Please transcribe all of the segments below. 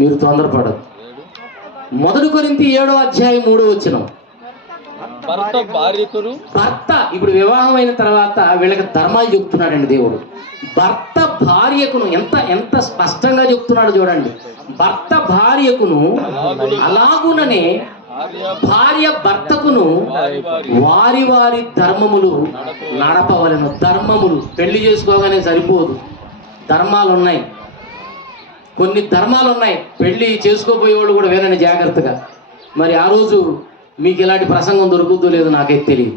మీరు తొందరపడదు. 1 కొరింథీ 7:3 భర్త ఇప్పుడు వివాహం అయిన తర్వాత వీళ్ళకి ధర్మాలు చెప్తున్నాడండి దేవుడు. భర్త భార్యకును ఎంత స్పష్టంగా చెప్తున్నాడు చూడండి. భర్త భార్యకును అలాగుననే భార్య భర్తకును వారి వారి ధర్మములు నడపవలెను. ధర్మములు పెళ్లి చేసుకోగానే సరిపోదు, ధర్మాలు ఉన్నాయి, కొన్ని ధర్మాలు ఉన్నాయి. పెళ్లి చేసుకోబోయేవాళ్ళు కూడా వినండి జాగ్రత్తగా. మరి ఆ రోజు మీకు ఇలాంటి ప్రసంగం దొరుకుతుందో లేదో నాకైతే తెలియదు.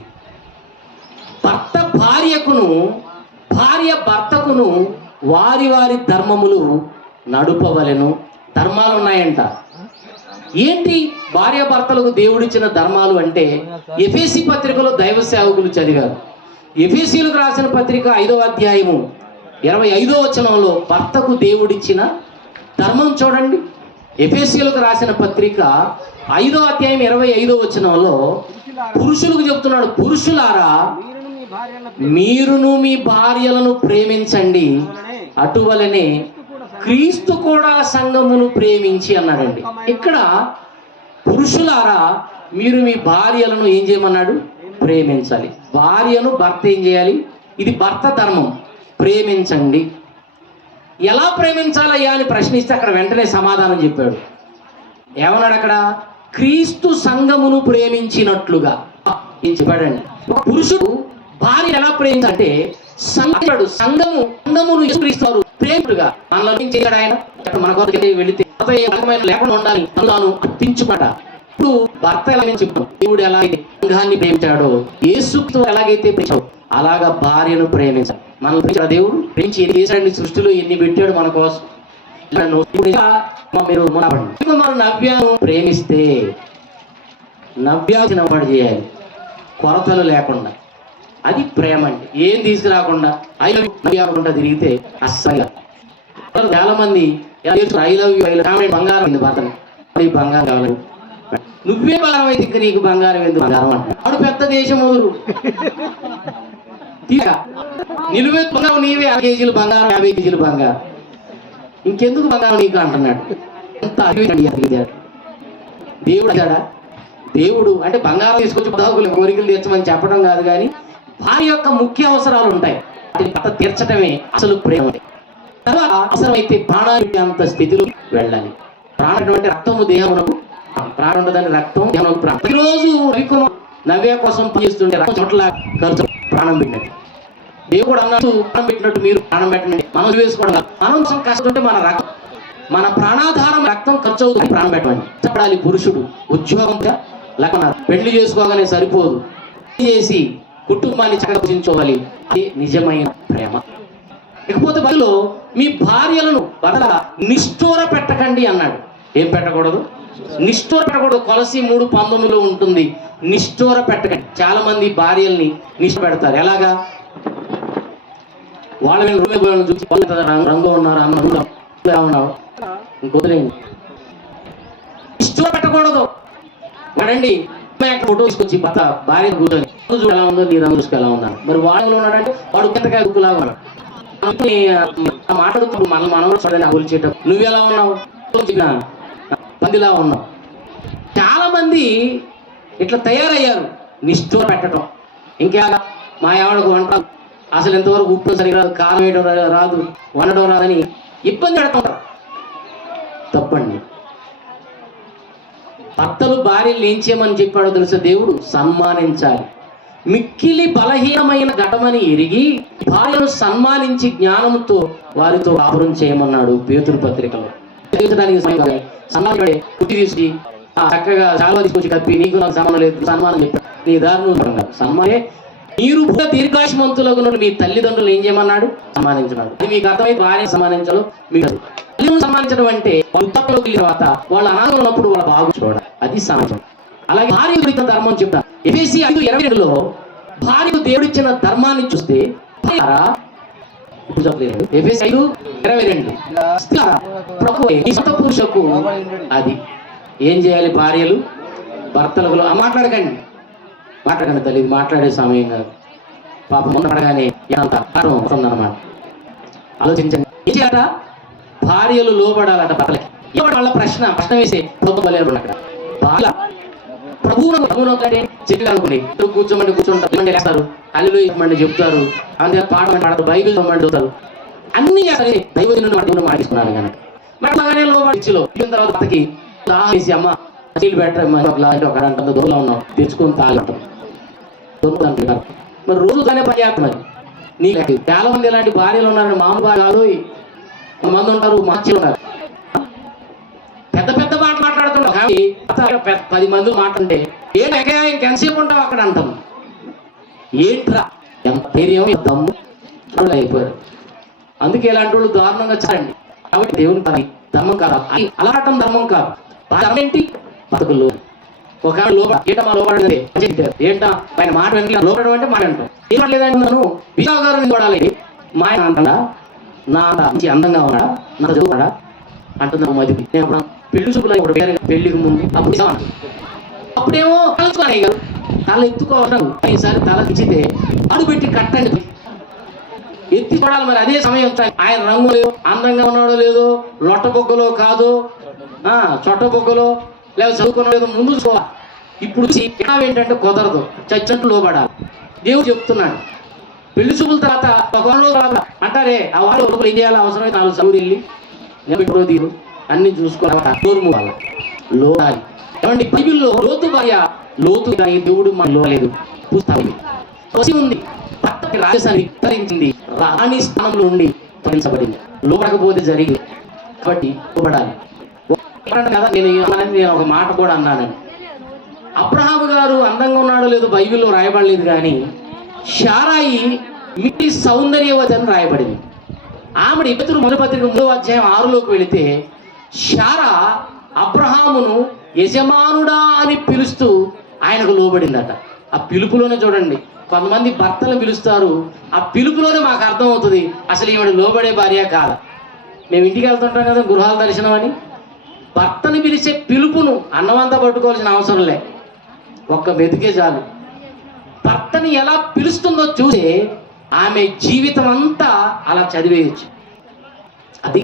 భర్త భార్యకును భార్య భర్తకును వారి వారి ధర్మములు నడుపవలెను. ధర్మాలు ఉన్నాయంట. ఏంటి భార్య భర్తలకు దేవుడిచ్చిన ధర్మాలు అంటే ఎఫెసీ పత్రికలో దైవ సేవకులు చదివారు. ఎఫెసీలకు రాసిన పత్రిక 5:25 భర్తకు దేవుడిచ్చిన ధర్మం చూడండి. ఎఫెసీలకు రాసిన పత్రిక 5:25 పురుషులకు చెప్తున్నాడు, పురుషులారా మీరును మీ భార్యలను ప్రేమించండి, అటువలనే క్రీస్తు కూడా సంఘమును ప్రేమించి అన్నాడండి. ఇక్కడ పురుషులారా మీరు మీ భార్యలను ఏం చేయమన్నాడు? ప్రేమించాలి. భార్యను భర్త ఏం చేయాలి? ఇది భర్త ధర్మం, ప్రేమించండి. ఎలా ప్రేమించాలయ్యా అని ప్రశ్నిస్తే అక్కడ వెంటనే సమాధానం చెప్పాడు. ఏమన్నాడు అక్కడ? క్రీస్తు సంఘమును ప్రేమించినట్లుగా ఏం చెప్పాడండి. ఒక పురుషుడు భార్య ఎలా ప్రేమించాలంటే సంఘమును యేసుక్రీస్తు ప్రేమికుడుగా మనలో చేశాడు ఆయన. మన కొరకు వెళితే లేకుండా ఉండాలి తాను అర్పించుకుంట. ఇప్పుడు భర్త ఎలా చెప్పాడు, దేవుడు ఎలా సంఘాన్ని ప్రేమించాడో, యేసుక్రీస్తు ఎలాగైతే ప్రేమించాడు అలాగా భార్యను ప్రేమించాలి. మనల్ని ప్రేమించాడు దేవుడు. ప్రేమించి ఎన్ని చేశాడు, సృష్టిలో ఎన్ని పెట్టాడు మన కోసం. మీరు మనం నవ్యాను ప్రేమిస్తే నవ్యాల్సిన వాడు చేయాలి, కొరతలు లేకుండా. అది ప్రేమ అంటే. ఏం తీసుకురాకుండా ఐ లవ్ యూ అనుకుంటా తిరిగితే అస్సలు. చాలా మంది ఐ లవ్ యూ బంగారం భర్తని బంగారం కావాలి, నువ్వే బంగారం అయితే ఇంకా నీకు బంగారం ఎందుకు బంగారం అంట. వాడు పెద్ద దేశం ఊరు తీరా నిలువే బంగారం నీవే 50 కేజీలు బంగారం 50 కేజీలు బంగారం ఇంకెందుకు బంగారం నీకు అంటున్నాడు. ఎంత దేవుడు అయ్యాడా? దేవుడు అంటే బంగారం తీసుకొచ్చి పదవులు కోరికలు తీర్చమని చెప్పడం కాదు, కానీ భార్య యొక్క ముఖ్య అవసరాలు ఉంటాయి, వాటిని భర్త తీర్చడమే అసలు ప్రేమ. తర్వాత అవసరమైతే ప్రాణానికి అంత స్థితిలో వెళ్ళాలి. ప్రాణం అంటే రక్తము దేహమునకు, ప్రాణం ఉండదని రక్తం దేహమునకు ప్రాణం. ప్రతిరోజు నవ్య కోసం పనిచేస్తుంటే రక్తం చోట్ల ఖర్చు ప్రాణం పెట్టినట్టు దేవుడు అన్నట్టు ప్రాణం పెట్టినట్టు మీరు ప్రాణం పెట్టండి. మనం వేసుకోవడం మనం కష్టం మన రక్తం మన ప్రాణాధారం రక్తం ఖర్చు అవుతుంది, ప్రాణం పెట్టండి. చెప్పడాలి పురుషుడు ఉద్యోగంగా లేకుండా పెళ్లి చేసుకోగానే సరిపోదు, చేసి కుటుంబాన్ని చక్కదించుకోవాలి. అది నిజమైన ప్రేమ. ఇకపోతే బదులు మీ భార్యలను భర్త నిష్ఠూర పెట్టకండి అన్నాడు. ఏం పెట్టకూడదు? నిష్ఠూర పెట్టకూడదు. కొలసి 3:19 ఉంటుంది, నిష్ఠూర పెట్టకండి. చాలా మంది భార్యల్ని నిష్ఠ పెడతారు. ఎలాగా? వాళ్ళ చూసి రంగు ఉన్నారు అన్నావు ఇంకొదిలేండి. నిష్ఠూర పెట్టకూడదు. వాడండి ఫోటో తీసుకొచ్చి భర్త భార్య కూర్చొని ఎలా ఉందో నీ రంగు చూసుకు ఎలా ఉందా. మరి వాడు ఉన్నాడంటే వాడు కిందకాయ దుక్కులాగా ఉన్నాడు. మాట్లాడుతూ మనం చూడండి అభిచేటప్పుడు నువ్వెలా ఉన్నావు, పందిలా ఉన్నావు. చాలా మంది ఇట్లా తయారయ్యారు. నిష్ఠూర పెట్టడం. ఇంకా మా ఆవిడకు వంట అసలు ఎంతవరకు ఉప్పు సరిగా రాదు, కారం వేయడం రాదు, వండడం రాదని ఇబ్బంది పెడుతుంటారు. తప్పండి. భర్తలు భార్యలు ఏం చేయమని చెప్పాడో తెలుసా దేవుడు? సన్మానించాలి. మిక్కిలి బలహీనమైన ఘటమని ఎరిగి భార్యను సన్మానించి జ్ఞానంతో వారితో కాపురం చేయమన్నాడు పేతురు పత్రికలో. సన్మానం తీసి చక్కగా చాలా తీసుకొచ్చి కప్పి నీకు నాకు సన్మానం లేదు సన్మానం చెప్పాడు. నీ దారుణం సన్మానే. మీరు దీర్ఘాయుష్మంతులకు మీ తల్లిదండ్రులు ఏం చేయమన్నాడు? సన్మానించమన్నాడు. అది మీకు అర్థమైతే భార్య సన్మానించడం మీకు సన్మానించడం అంటే ఉత్తపంలోకి వెళ్ళిన తర్వాత వాళ్ళ అనాథం ఉన్నప్పుడు వాళ్ళ బాగు చూడాలి. అది సమాజం. అలాగే భార్య గురించి ధర్మం చెప్తాను. ఎఫెసీ 5:22 భార్యకు దేవుడిచ్చిన ధర్మాన్ని చూస్తే ఎఫెసీ 5:22 పురుషులకు అది ఏం చేయాలి? భార్యలు భర్తలకు మాట్లాడకండి తల్లి, ఇది మాట్లాడే సమయం కాదు. పాపం ఉండగానే ఎంత అవుతుందన్నమాట. ఆలోచించండి. ఏం చేయాలట? భార్యలు లోబడాలట భర్తలకి. ఎవరు వాళ్ళ ప్రశ్న వేసే ప్రభుత్వం వల్లే అక్కడ బాగా ప్రభువును చెప్పి అనుకుని కూర్చోమంటే వేస్తారు, అల్లు ఇవ్వమండి చెప్తారు, అందుకే పాడమంటే పాడతారు, బైబిల్ ఇవ్వమంటే చదువుతారు, అన్ని దైవజనుడు మాటిస్తున్నాను కనుక మరి లోపడిలో ఇచ్చిన తర్వాత అతకి వేసి అమ్మ నీళ్ళు పెట్టమ్మా ఒక గంట దూరంలో ఉన్నాం తెచ్చుకొని తాగటం మరి రోజు దానే పని చేస్తాం. మరి నీ చాలా మంది ఇలాంటి భార్యలు ఉన్నారని మామూలు భార్య కాదు, మంది ఉంటారు మార్చి ఉన్నారు, పెద్ద పెద్ద మాట మాట్లాడుతున్నారు కానీ 10 మంది మాట్లాడితే ఇంకెంతసేపు ఉంటావు అక్కడ అంటాం. ఏంట్రా ఎంత ధైర్యం ఎంత దమ్ము చూడ అయిపోయారు. అందుకే ఇలాంటి వాళ్ళు దారుణంగా చాలండి. కాబట్టి దేవుని పని ధర్మం కాదు, అలాటం ధర్మం కాదు. ధర్మం ఏంటి? బతుకుల్లో ఒక లోపడేంటా లోపడే ఏంటా ఆయన మాట వెనక లోపడడం అంటే మాట అంటాం. ఏం లేదంటే నన్ను విజయగారు చూడాలి మా ఆయన అంటా నా మంచి అందంగా ఉన్నాడా, నా చదువుడా అంటున్నాను. మది నేను పెళ్లి చూపులు పెళ్లికి ముందు అప్పుడేమో కలుసుకోవాలి గారు తల ఎత్తుకోవడం, ఈసారి తల ఇచ్చితే అడు పెట్టి కట్టండి ఎత్తి చూడాలి. మరి అదే సమయం ఆయన రంగు లేదు, అందంగా ఉన్నాడో లేదో, లొట్టబొగ్గలో కాదు, చొట్టబొగ్గలో లేదా చదువుకున్న లేదో ముందు చూసుకోవాలి. ఇప్పుడు ఏంటంటే కుదరదు, చచ్చినట్టు లోపడాలి. దేవుడు చెప్తున్నాడు పెళ్లి చూపుల తర్వాత ఒక తర్వాత అంటారే ఆ వాళ్ళు ఏం చేయాలి, అవసరమైతే 4 చదువులు వెళ్ళి తీరు అన్ని చూసుకోవాలి లోడాలి. ఏమండి బైబిల్లో లోతు భార్య లోతు దేవుడు మన లోలేదు పుస్తకం ఉంది. రాజసాన్ని విస్తరించింది, రాణి స్థానంలో ఉండి తొలగించబడింది. లోపడకపోతే జరిగింది కాబట్టి లోపడాలి కదా. నేను ఒక మాట కూడా అన్నానండి, అబ్రహాము గారు అందంగా ఉన్నాడో లేదో బైబిల్లో రాయబడలేదు, కానీ శారాయి మిట్టి సౌందర్యవతి అని రాయబడింది. ఆమె ఇబ్బందులు 1:6 వెళితే శారా అబ్రహామును యజమానుడా అని పిలుస్తూ ఆయనకు లోబడిందట. ఆ పిలుపులోనే చూడండి, కొంతమంది భర్తలు పిలుస్తారు, ఆ పిలుపులోనే మాకు అర్థమవుతుంది అసలు ఈవిడ లోబడే భార్య కాదా. మేము ఇంటికి వెళ్తుంటాం కదా గృహాల దర్శనం అని, భర్తను పిలిచే పిలుపును అన్నమంతా పట్టుకోవాల్సిన అవసరం లే, ఒక్క వెతికే చాలు. భర్తని ఎలా పిలుస్తుందో చూసి ఆమె జీవితం అంతా అలా చదివేయచ్చు. అది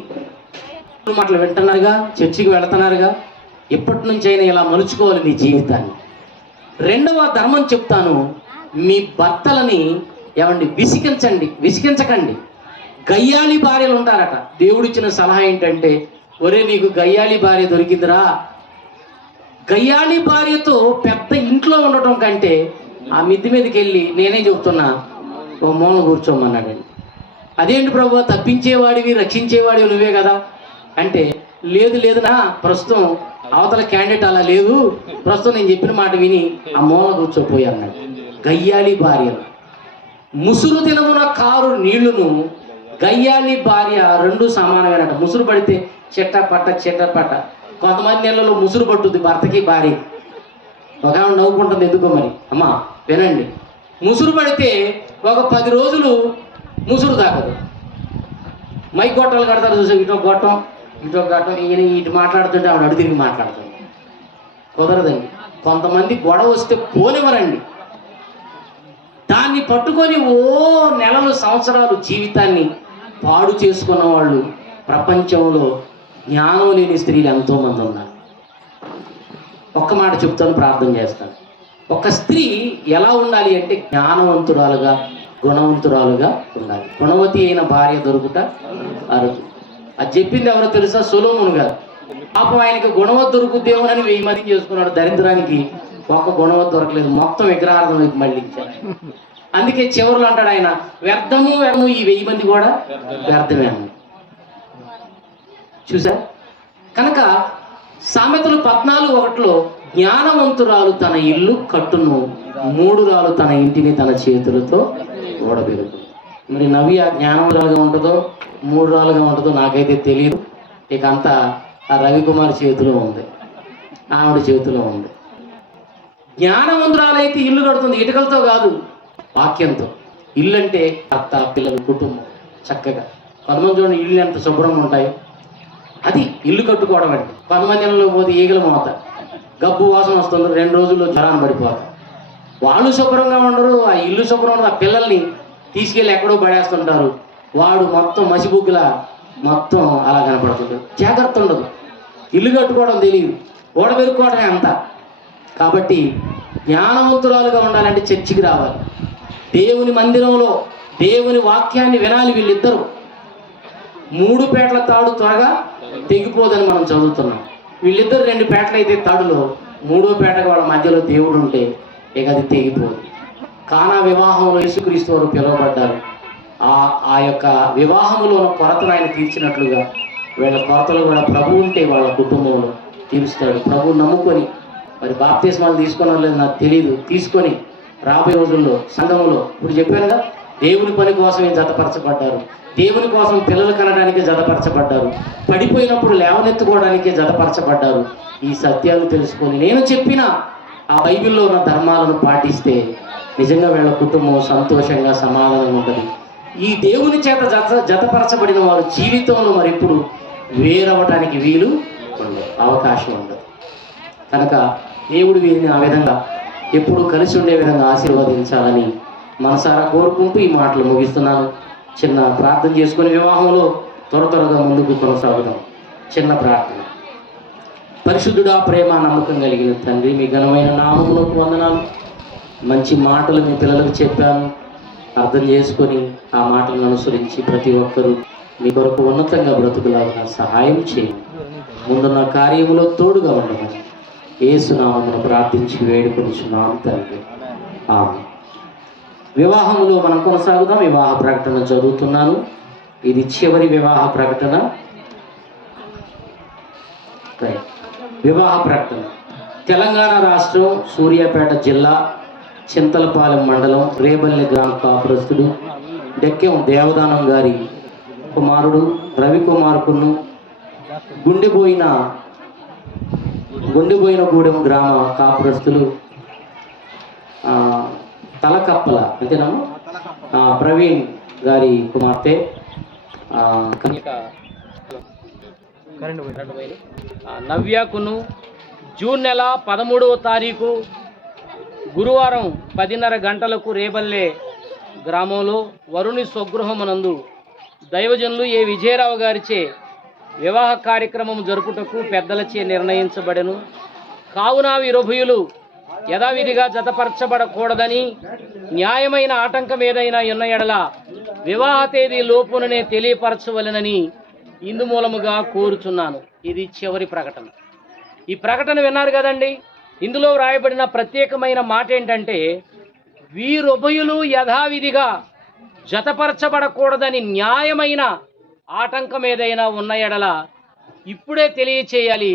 మాటలు వింటున్నారుగా, చర్చికి వెళుతున్నారుగా, ఎప్పటి నుంచి అయినా ఇలా మలుచుకోవాలి మీ జీవితాన్ని. రెండవ ధర్మం చెప్తాను, మీ భర్తలని ఏమండి విసిగించకండి. గయ్యాళి భార్యలు ఉంటారట. దేవుడిచ్చిన సలహా ఏంటంటే, ఒరే నీకు గయ్యాళి భార్య దొరికిందిరా, గయ్యాళి భార్యతో పెద్ద ఇంట్లో ఉండటం కంటే ఆ మిద్ది మీదకి వెళ్ళి నేనే చెబుతున్నా ఓ మూల కూర్చోమన్నాడండి. అదేంటి ప్రభు, తప్పించేవాడివి రక్షించేవాడివి నువ్వే కదా అంటే, లేదునా ప్రస్తుతం అవతల క్యాండిడేట్ అలా లేదు, ప్రస్తుతం నేను చెప్పిన మాట విని ఆ మూల కూర్చోపోయి అన్నాడు. గయ్యాళి భార్యలు ముసురు దినమున కారు నీళ్లును గయ్యాళి భార్య 2 సమానమేనట. ముసురు పడితే చెట్టపట్ట కొంతమంది నెలలో ముసురు పట్టుద్ది భర్తకి భార్య. ఒక నవ్వుకుంటుంది ఎందుకో మరి. అమ్మా వినండి, ముసురు పడితే ఒక 10 రోజులు ముసురు దాకదు. మైక్ గొట్టాలు కడతారు చూసా, ఇటో గొట్టం ఈయన ఇటు మాట్లాడుతుంటే ఆవిడ అడు తిరిగి మాట్లాడుతుంది. కుదరదండి. కొంతమంది గొడవ వస్తే పోనివ్వరండి, దాన్ని పట్టుకొని నెలలు సంవత్సరాలు జీవితాన్ని పాడు చేసుకున్న వాళ్ళు ప్రపంచంలో జ్ఞానం లేని స్త్రీలు ఎంతోమంది ఉన్నారు. ఒక్క మాట చెప్తాను, ప్రార్థన చేస్తాను. ఒక స్త్రీ ఎలా ఉండాలి అంటే జ్ఞానవంతురాలుగా గుణవంతురాలుగా ఉండాలి. గుణవతి అయిన భార్య దొరుకుట అరుదు. అది చెప్పింది ఎవరో తెలుసా? సొలొమోను గారు. పాపం ఆయనకి గుణవతి దొరుకుద్దేమోనని 1000 మందిని చేసుకున్నాడు. దరిద్రానికి ఒక్క గుణవతి దొరకలేదు, మొత్తం విగ్రహార్థం వైపు మళ్ళించాడు. అందుకే చివరిలో అంటాడు ఆయన, వ్యర్థము ఈ 1000 మంది కూడా వ్యర్థమే అన్న. చూసా కనుక సామెతలు 14:1 జ్ఞానవంతురాలు తన ఇల్లు కట్టును, మూఢురాలు తన ఇంటిని తన చేతులతో ఓడబెరుగు. మరి నవ్య జ్ఞానవంతురాలుగా ఉంటుందో మూఢురాలుగా ఉంటుందో నాకైతే తెలియదు. ఇక అంతా ఆ రవికుమార్ చేతిలో ఉంది, ఆవిడ చేతిలో ఉంది. జ్ఞానవంతురాలైతే ఇల్లు కడుతుంది, ఇటుకలతో కాదు వాక్యంతో. ఇల్లు అంటే అత్త పిల్లలు కుటుంబం చక్కగా. కొంతమంది చూడండి ఇల్లు ఎంత శుభ్రంగా ఉంటాయి, అది ఇల్లు కట్టుకోవడం అండి. కొంతమంది ఇళ్ళలో పోతే ఈగలు మోత గబ్బు వాసన వస్తుంది, 2 రోజుల్లో జ్వరాన్ని పడిపోతారు. వాళ్ళు శుభ్రంగా ఉండరు, ఆ ఇల్లు శుభ్రం ఉండదు. ఆ పిల్లల్ని తీసుకెళ్ళి ఎక్కడో పడేస్తుంటారు, వాడు మొత్తం మసిబుగ్గులా మొత్తం అలా కనపడుతుంటాడు. జాగ్రత్త ఉండదు. ఇల్లు కట్టుకోవడం తెలియదు, ఓడ పెరుక్కోవడమే అంతా. కాబట్టి జ్ఞానవంతురాలుగా ఉండాలంటే చర్చికి రావాలి, దేవుని మందిరంలో దేవుని వాక్యాన్ని వినాలి. వీళ్ళిద్దరూ 3 పేటల తాడు త్వరగా తెగిపోదని మనం చదువుతున్నాం. వీళ్ళిద్దరు 2 పేటలు అయితే తాడులో 3వ పేటగా వాళ్ళ మధ్యలో దేవుడు ఉంటే ఇక అది తెగిపోదు. కానా వివాహంలో యేసుక్రీస్తు వారు పిలువబడ్డారు. ఆ యొక్క వివాహములో కొరతను ఆయన తీర్చినట్లుగా వీళ్ళ కొరతలు కూడా ప్రభు ఉంటే వాళ్ళ కుటుంబంలో తీరుస్తాడు. ప్రభు నమ్ముకొని, మరి బాప్తిస్మాలు తీసుకున్నారో లేదు నాకు తెలియదు, తీసుకొని రాబోయే రోజుల్లో సంఘంలో ఇప్పుడు చెప్పాను కదా, దేవుని పని కోసమే జతపరచబడ్డారు, దేవుని కోసం పిల్లలు కనడానికే జతపరచబడ్డారు, పడిపోయినప్పుడు లేవనెత్తుకోవడానికే జతపరచబడ్డారు. ఈ సత్యాలు తెలుసుకొని నేను చెప్పిన ఆ బైబిల్లో ఉన్న ధర్మాలను పాటిస్తే నిజంగా వీళ్ళ కుటుంబం సంతోషంగా సమాధానంగా ఉంటుంది. ఈ దేవుని చేత జతపరచబడిన వారు జీవితంలో మరి ఇప్పుడు వేరవటానికి వీలు ఉండదు, అవకాశం ఉండదు. కనుక దేవుడు వీరిని ఆ విధంగా ఎప్పుడు కలిసి ఉండే విధంగా ఆశీర్వదించాలని మనసారా కోరుకుంటూ ఈ మాటలు ముగిస్తున్నాను. చిన్న ప్రార్థన చేసుకుని వివాహంలో త్వరగా ముందుకు కొనసాగుదాం. చిన్న ప్రార్థన. పరిశుద్ధుడా, ప్రేమ నమ్మకం కలిగిన తండ్రి, మీ ఘనమైన నామమునకు వందనాలు. మంచి మాటలు మీ పిల్లలకు చెప్పాను, అర్థం చేసుకొని ఆ మాటలను అనుసరించి ప్రతి ఒక్కరూ మీ కొరకు ఉన్నతంగా బ్రతుకులాగా సహాయం చేయండి. ముందున్న కార్యములో తోడుగా ఉండమని యేసు నామమున ప్రార్థించి వేడుకొనిచున్నాం తండ్రి, ఆమేన్. వివాహములో మనం కొనసాగుదాం. వివాహ ప్రకటన చదువుతున్నాను. ఇది చివరి వివాహ ప్రకటన. వివాహ ప్రకటన. తెలంగాణ రాష్ట్రం, సూర్యాపేట జిల్లా, చింతలపాలెం మండలం, రేబల్లి గ్రామ కాపురస్తుడు డెక్కెం దేవదానం గారి కుమారుడు రవికుమార్కును గుండెబోయిన గూడెం గ్రామ కాపురస్తులు తలకప్పల అంతేనమ్మా ప్రవీణ్ గారి కుమార్తె నవ్యకును జూన్ నెల 13వ తారీఖు గురువారం 10:30 గంటలకు రేబల్లె గ్రామంలో వరుణి స్వగృహమునందు దైవజనులు ఏ విజయరావు గారిచే వివాహ కార్యక్రమం జరుపుటకు పెద్దలచే నిర్ణయించబడెను. కావున వీరుభయులు యథావిధిగా జతపరచబడకూడదని, న్యాయమైన ఆటంకం ఏదైనా ఉన్న ఎడల వివాహ తేదీ లోపుననే తెలియపరచవలెనని ఇందుమూలముగా కోరుచున్నాను. ఇది చివరి ప్రకటన. ఈ ప్రకటన విన్నారు కదండి. ఇందులో వ్రాయబడిన ప్రత్యేకమైన మాట ఏంటంటే, వీరుభయులు యథావిధిగా జతపరచబడకూడదని న్యాయమైన ఆటంకం ఏదైనా ఉన్న ఎడల ఇప్పుడే తెలియచేయాలి,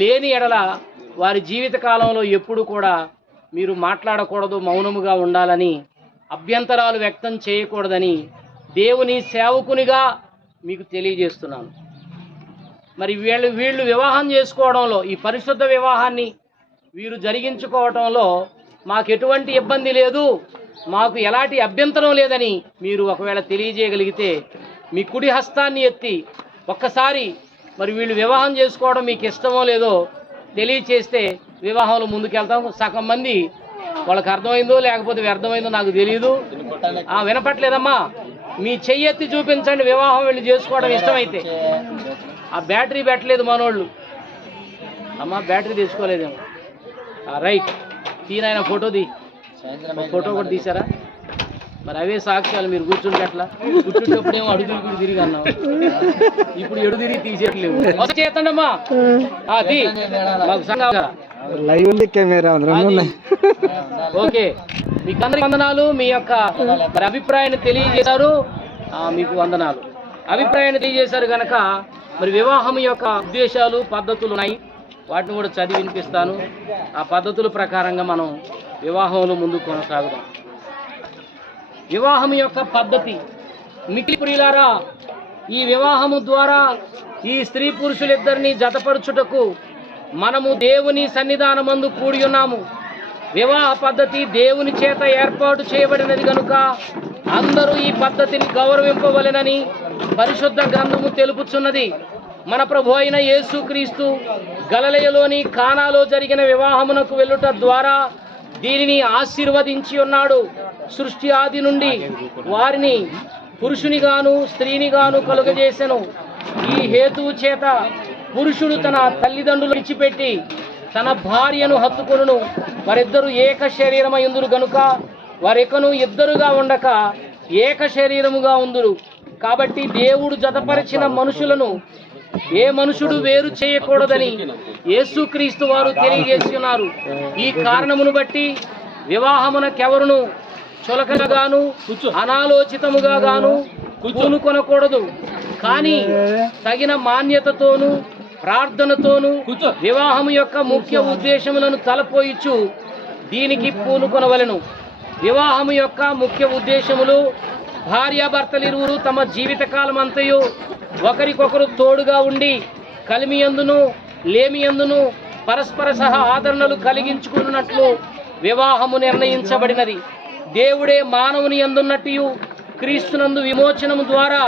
లేని ఎడల వారి జీవితకాలంలో ఎప్పుడు కూడా మీరు మాట్లాడకూడదు, మౌనముగా ఉండాలని, అభ్యంతరాలు వ్యక్తం చేయకూడదని దేవుని సేవకునిగా మీకు తెలియజేస్తున్నాను. మరి వీళ్ళు వివాహం చేసుకోవడంలో, ఈ పరిశుద్ధ వివాహాన్ని వీరు జరిగించుకోవడంలో మాకు ఎటువంటి ఇబ్బంది లేదు, మాకు ఎలాంటి అభ్యంతరం లేదని మీరు ఒకవేళ తెలియజేయగలిగితే మీ కుడి హస్తాన్ని ఎత్తి ఒక్కసారి మరి వీళ్ళు వివాహం చేసుకోవడం మీకు ఇష్టమో లేదో తెలియచేస్తే వివాహంలో ముందుకెళ్తాం. సగం మంది వాళ్ళకి అర్థమైందో లేకపోతే వ్యర్థమైందో నాకు తెలియదు. వినపట్లేదమ్మా, మీ చెయ్యి ఎత్తి చూపించండి వివాహం వీళ్ళు చేసుకోవడం ఇష్టమైతే. ఆ బ్యాటరీ పెట్టలేదు మనోళ్ళు, అమ్మ బ్యాటరీ తెచ్చుకోలేదేమో. రైట్, తీనైనా ఫోటో కూడా తీసారా? మరి అవే సాక్ష్యాలు. మీరు కూర్చుంటే అట్లా కూర్చుంటప్పుడేమో అడుగు తిరిగి అన్నాం, ఇప్పుడు ఎడు తిరిగి తీసేయట్లేవు. చేతండమ్మా అది ఓకే. మీకు అందరికి వందనాలు. మీ యొక్క మరి అభిప్రాయాన్ని తెలియజేశారు, మీకు వందనాలు. అభిప్రాయాన్ని తెలియజేశారు కనుక మరి వివాహం యొక్క ఉద్దేశాలు, పద్ధతులు ఉన్నాయి, వాటిని కూడా చదివి వినిపిస్తాను. ఆ పద్ధతుల ప్రకారంగా మనం వివాహంలో ముందుకు కొనసాగుదాం. వివాహం యొక్క పద్ధతి. మిక్కిలి ప్రియులారా, ఈ వివాహము ద్వారా ఈ స్త్రీ పురుషులిద్దరిని జతపరచుటకు మనము దేవుని సన్నిధానమందు కూడి ఉన్నాము. వివాహ పద్ధతి దేవుని చేత ఏర్పాటు చేయబడినది కనుక అందరూ ఈ పద్ధతిని గౌరవింపవలెనని పరిశుద్ధ గ్రంథము తెలుపుచున్నది. మన ప్రభు అయిన యేసుక్రీస్తు గలిలయలోని కానాలో జరిగిన వివాహమునకు వెళ్ళుట ద్వారా దీనిని ఆశీర్వదించి ఉన్నాడు. సృష్టి ఆది నుండి వారిని పురుషునిగాను స్త్రీనిగాను కలుగజేసెను. ఈ హేతువు చేత పురుషుడు తన తల్లిదండ్రులు విడిచిపెట్టి తన భార్యను హత్తుకొనును, వారిద్దరూ ఏక శరీరమై ఉందురు గనుక వారికను ఇద్దరుగా ఉండక ఏక శరీరముగా ఉందురు. కాబట్టి దేవుడు జతపరిచిన మనుషులను ఏ మనుషుడు వేరు చేయకూడదని యేసుక్రీస్తు వారు తెలియజేస్తున్నారు. ఈ కారణమును బట్టి వివాహమునకెవరును చులకగాను అనాలోచితముగా గాను పూనుకొనకూడదు, కానీ తగిన మాన్యతతోనూ ప్రార్థనతోనూ వివాహము యొక్క ముఖ్య ఉద్దేశములను తలపోయిచ్చు దీనికి పూనుకొనవలెను. వివాహము యొక్క ముఖ్య ఉద్దేశములు భార్యాభర్తలిరువురు తమ జీవితకాలం అంతయు ఒకరికొకరు తోడుగా ఉండి కలిమియందును లేమియందును పరస్పర ఆదరణలు కలిగించుకున్నట్లు వివాహము నిర్ణయించబడినది. దేవుడే మానవుని యందున్నట్టు క్రీస్తునందు విమోచనము ద్వారా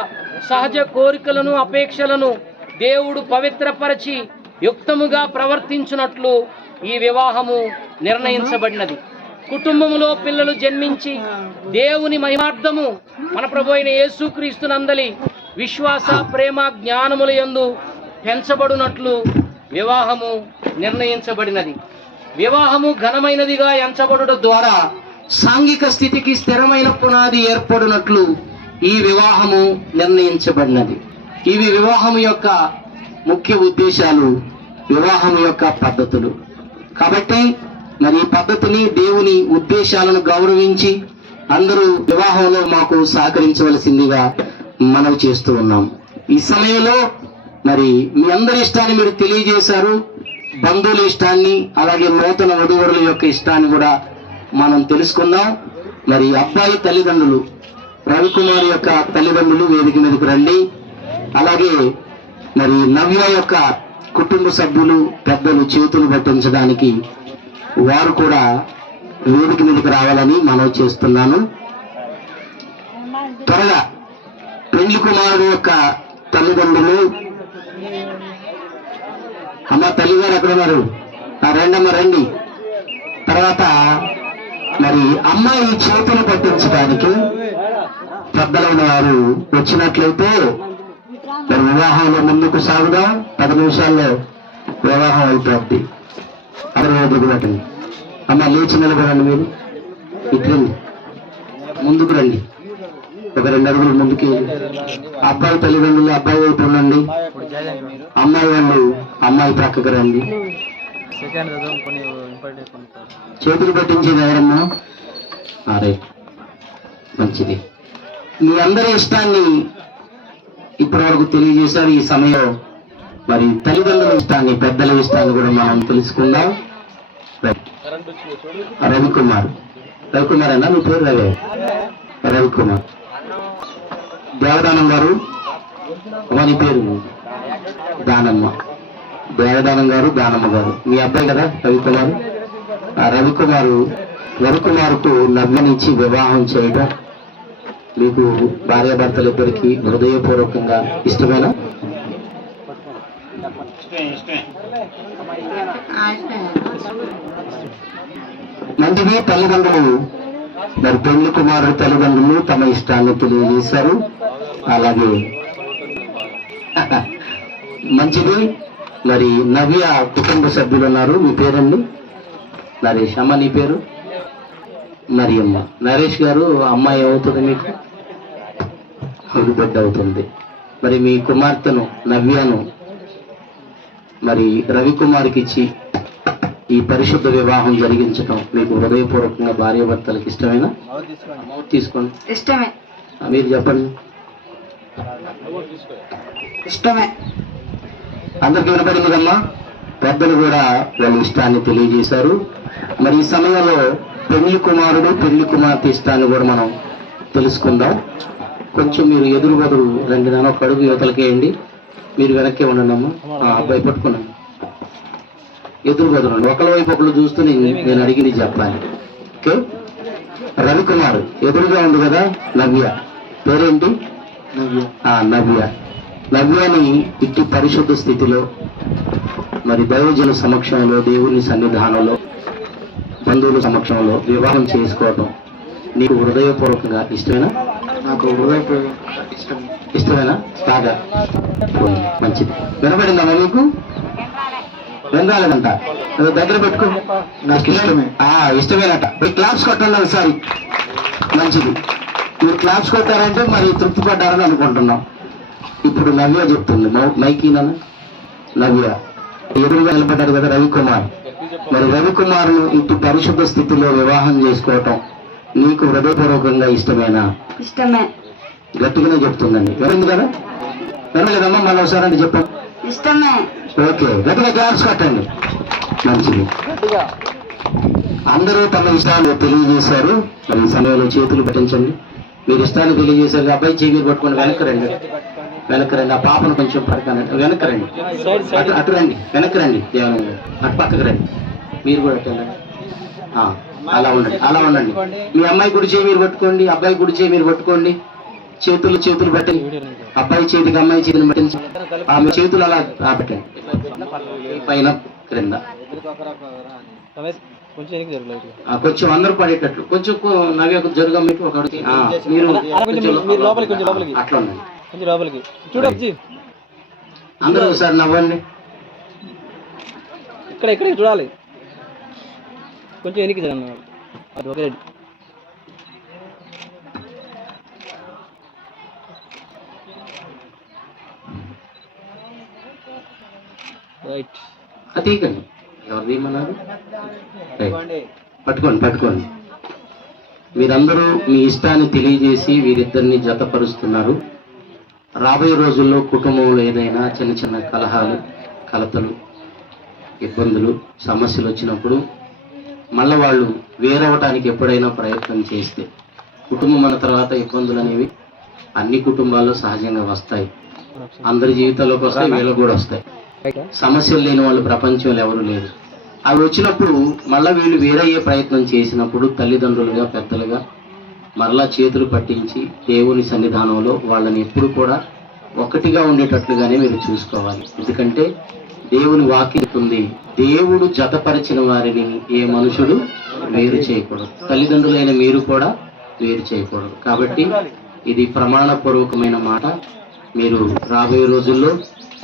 సహజ కోరికలను అపేక్షలను దేవుడు పవిత్రపరచి యుక్తముగా ప్రవర్తించున్నట్లు ఈ వివాహము నిర్ణయించబడినది. కుటుంబములో పిల్లలు జన్మించి దేవుని మహిమార్థము మన ప్రభు అయిన యేసుక్రీస్తునందలి విశ్వాస ప్రేమ జ్ఞానముల యందు పెంచబడినట్లు వివాహము నిర్ణయించబడినది. వివాహము ఘనమైనదిగా ఎంచబడుట ద్వారా సాంఘిక స్థితికి స్థిరమైన పునాది ఏర్పడినట్లు ఈ వివాహము నిర్ణయించబడినది. ఇవి వివాహం యొక్క ముఖ్య ఉద్దేశాలు, వివాహం యొక్క పద్ధతులు. కాబట్టి మరి ఈ పద్ధతిని, దేవుని ఉద్దేశాలను గౌరవించి అందరూ వివాహంలో మాకు సహకరించవలసిందిగా మనవి చేస్తూ ఉన్నాం. ఈ సమయంలో మరి మీ అందరి ఇష్టాన్ని మీరు తెలియజేశారు, బంధువుల ఇష్టాన్ని, అలాగే నూతన వధూవరుల యొక్క ఇష్టాన్ని కూడా మనం తెలుసుకుందాం. మరి అబ్బాయి తల్లిదండ్రులు, రవికుమార్ యొక్క తల్లిదండ్రులు వేదిక మీదకు రండి. అలాగే మరి నవ్య యొక్క కుటుంబ సభ్యులు, పెద్దలు చేతులు పట్టించడానికి వారు కూడా వేదిక మీదకి రావాలని మనవి చేస్తున్నాను. త్వరగా పెళ్లి కుమారుడు యొక్క తల్లిదండ్రులు, అమ్మ తల్లిగారు ఎక్కడ ఉన్నారు? రండమ్మ రండి. తర్వాత మరి అమ్మాయి చేతులు పట్టించడానికి పెద్దలైన వారు వచ్చినట్లయితే మరి వివాహంలో ముందుకు సాగుదాం. 10 నిమిషాల్లో వివాహం అయిపోద్ది. అరవై పట్టండి. అమ్మ లేచి నిలబడండి, మీరు ఇట్లండి, ముందుకు రండి, ఒక 2 అడుగులు ముందుకి. అబ్బాయి తల్లిదండ్రులు అబ్బాయి వైపు ఉండండి, అమ్మాయి వాళ్ళు అమ్మాయి ప్రక్కకు రండి. చేతులు పట్టించేది ఎవరమ్మా? రైట్, మంచిది. మీ అందరి ఇష్టాన్ని ఇప్పటి వరకు తెలియజేశారు. ఈ సమయం మరి తల్లిదండ్రుల ఇష్టాన్ని, పెద్దల ఇష్టాన్ని కూడా మనం తెలుసుకుందాం. రవికుమార్, రవికుమార్ అన్న మీ పేరు? రవికుమార్. దేవదానం గారు, నీ పేరు? దానమ్మ. దేవదానం గారు, దానమ్మ గారు మీ అబ్బాయి కదా రవికుమార్. రవికుమార్కు నవ్వనిచ్చి వివాహం చేయడం మీకు భార్యాభర్తలు ఇద్దరికి హృదయపూర్వకంగా ఇష్టమేనా? మంచిది. తల్లిదండ్రులు మరి పెళ్లి కుమారుడు తల్లిదండ్రులు తమ ఇష్టాన్ని తెలియజేశారు. అలాగే మంచిది. మరి నవ్య కుటుంబ సభ్యులు ఉన్నారు. మీ పేరండి? నరేష్. అమ్మ నీ పేరు? మరియమ్మ. నరేష్ గారు, అమ్మాయి అవుతుంది మీకు? బిడ్డ అవుతుంది. మరి మీ కుమార్తెను నవ్యను మరి రవికుమార్కి ఇచ్చి ఈ పరిశుద్ధ వివాహం జరిగించడం మీకు హృదయపూర్వకంగా భార్యాభర్తలకు ఇష్టమేనా? తీసుకోండి. ఇష్టమే. మీరు చెప్పండి. ఇష్టమే. అందరికి వినపడింది కదమ్మా. పెద్దలు కూడా వాళ్ళ ఇష్టాన్ని తెలియజేశారు. మరి ఈ సమయంలో పెళ్లి కుమారుడు పెళ్లి కుమార్తె ఇష్టాన్ని కూడా మనం తెలుసుకుందాం. కొంచెం మీరు ఎదురు బదులు రండి, నాన్న ఒక అడుగు యువతలకేయండి. మీరు వెనక్కి ఉండండి అమ్మా. అబ్బాయి పట్టుకున్నాను. ఎదురు బదులు ఒకరి వైపు ఒకరు చూస్తూ నేను అడిగింది చెప్పాలి. ఓకే. రవికుమార్ ఎదురుగా ఉంది కదా నవ్య. పేరేంటి? నవ్య. నవ్యని ఇట్టి పరిశుద్ధ స్థితిలో మరి దైవజన సమక్షంలో, దేవుని సన్నిధానంలో, బంధువుల సమక్షంలో వివాహం చేసుకోవడం నీకు హృదయపూర్వకంగా ఇష్టమేనా? నాకు హృదయపూర్వక ఇష్టం. ఇష్టమేనా? బాగా మంచిది. వినపడిందమ్మా మీకు? వినరాలేదంట. అది దగ్గర పెట్టుకో. నాకు ఇష్టమే. ఇష్టమేనట. మీరు క్లాప్స్ కొట్టండి ఒకసారి. మంచిది. మీరు క్లాప్స్ కొట్టారంటే మరి తృప్తి పడ్డారని అనుకుంటున్నాం. ఇప్పుడు నవ్య చెప్తుంది. మైకీనా నవ్య ఎదురుగా నిలబడ్డారు కదా రవికుమార్. మరి రవికుమార్ను ఇటు పరిశుద్ధ స్థితిలో వివాహం చేసుకోవటం నీకు హృదయపూర్వకంగా ఇష్టమేనా? ఇష్టమే. గట్టిగానే చెప్తుందండి. వినండి కదా? వినలేదమ్మా? మళ్ళీ ఒకసారి అంటే చెప్పండి. ఇష్టమే. ఓకే, గట్టిగా క్లాప్స్ కట్టండి. మంచిది. అందరూ తమ ఇష్టాలు తెలియజేశారు. మరి ఈ సమయంలో చేతులు పెట్టించండి. మీరు ఇష్టాలు తెలియజేశారు. అబ్బాయి చేయి మీరు పట్టుకొని వెనక్కి రండి. వెనక్కి రండి. ఆ పాపను కొంచెం పడకండి. వెనక్కి రండి. అటు రండి. వెనక్కి రండి. దేవాలయం అటు పక్కకు రండి. మీరు కూడా అటు వెళ్ళండి. అలా ఉండండి. అలా ఉండండి. మీ అమ్మాయి కుడి చేయి మీరు పట్టుకోండి. అబ్బాయి కుడి చేయి మీరు పట్టుకోండి. చేతులు పెట్టండి. అబ్బాయి చేతికి అమ్మాయి చేతిని పెట్టండి. మీ చేతులు అలా పెట్టండి. పైన క్రింద కొంచెం అందరూ పడేటట్లు కొంచెం నవ్య జరుగా మీకు ఒకటి మీరు అట్లా ఉండండి. చూడండి అందరూ ఒకసారి నవ్వండి. ఇక్కడ చూడాలి. కొంచెం ఎనికి జరగండి. అది ఒకే రైట్. తీకండి. ఎవరు తీయమన్నారు? పట్టుకోండి. మీరందరూ మీ ఇష్టాన్ని తెలియజేసి వీరిద్దరిని జతపరుస్తున్నారు. రాబోయే రోజుల్లో కుటుంబంలో ఏదైనా చిన్న కలహాలు, కలతలు, ఇబ్బందులు, సమస్యలు వచ్చినప్పుడు మళ్ళీ వాళ్ళు వేరవటానికి ఎప్పుడైనా ప్రయత్నం చేస్తే కుటుంబం మన తర్వాత ఇబ్బందులు అనేవి అన్ని కుటుంబాల్లో సహజంగా వస్తాయి. అందరి జీవితాల్లోకి వస్తాయి, వీళ్ళకు కూడా వస్తాయి. సమస్యలు లేని వాళ్ళు ప్రపంచంలో ఎవరు లేరు. అవి వచ్చినప్పుడు మళ్ళీ వీళ్ళు వేరయ్యే ప్రయత్నం చేసినప్పుడు తల్లిదండ్రులుగా పెద్దలుగా మరలా చేతులు పట్టించి దేవుని సన్నిధానంలో వాళ్ళని ఎప్పుడు కూడా ఒకటిగా ఉండేటట్లుగానే మీరు చూసుకోవాలి. ఎందుకంటే దేవుని వాక్యం ఉంది, దేవుడు జతపరిచిన వారిని ఏ మనుషుడు వేరు చేయకూడదు. తల్లిదండ్రులైన మీరు కూడా వేరు చేయకూడదు. కాబట్టి ఇది ప్రమాణపూర్వకమైన మాట. మీరు రాబోయే రోజుల్లో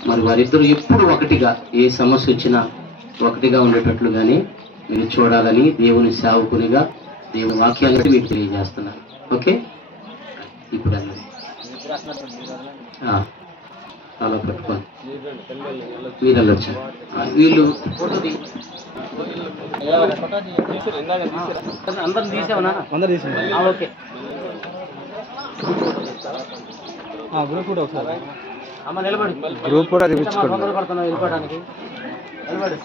మరి వారిద్దరూ ఎప్పుడు ఒకటిగా ఏ సమస్య వచ్చినా ఒకటిగా ఉండేటట్లుగానే మీరు చూడాలని దేవుని సేవకునిగా దేవుని వాక్యాన్ని మీకు తెలియజేస్తున్నాను. ఓకే, ఇప్పుడు అలా పెట్టుకోండి. మీరు వెళ్ళొచ్చు. వీళ్ళు అందరం తీసావునా? అందరు తీసాను. ఓకే, గ్రూప్ కూడా ఒకసారి నిలబడి గ్రూప్ కూడా వెళ్ళిపోవడానికి నిలబడి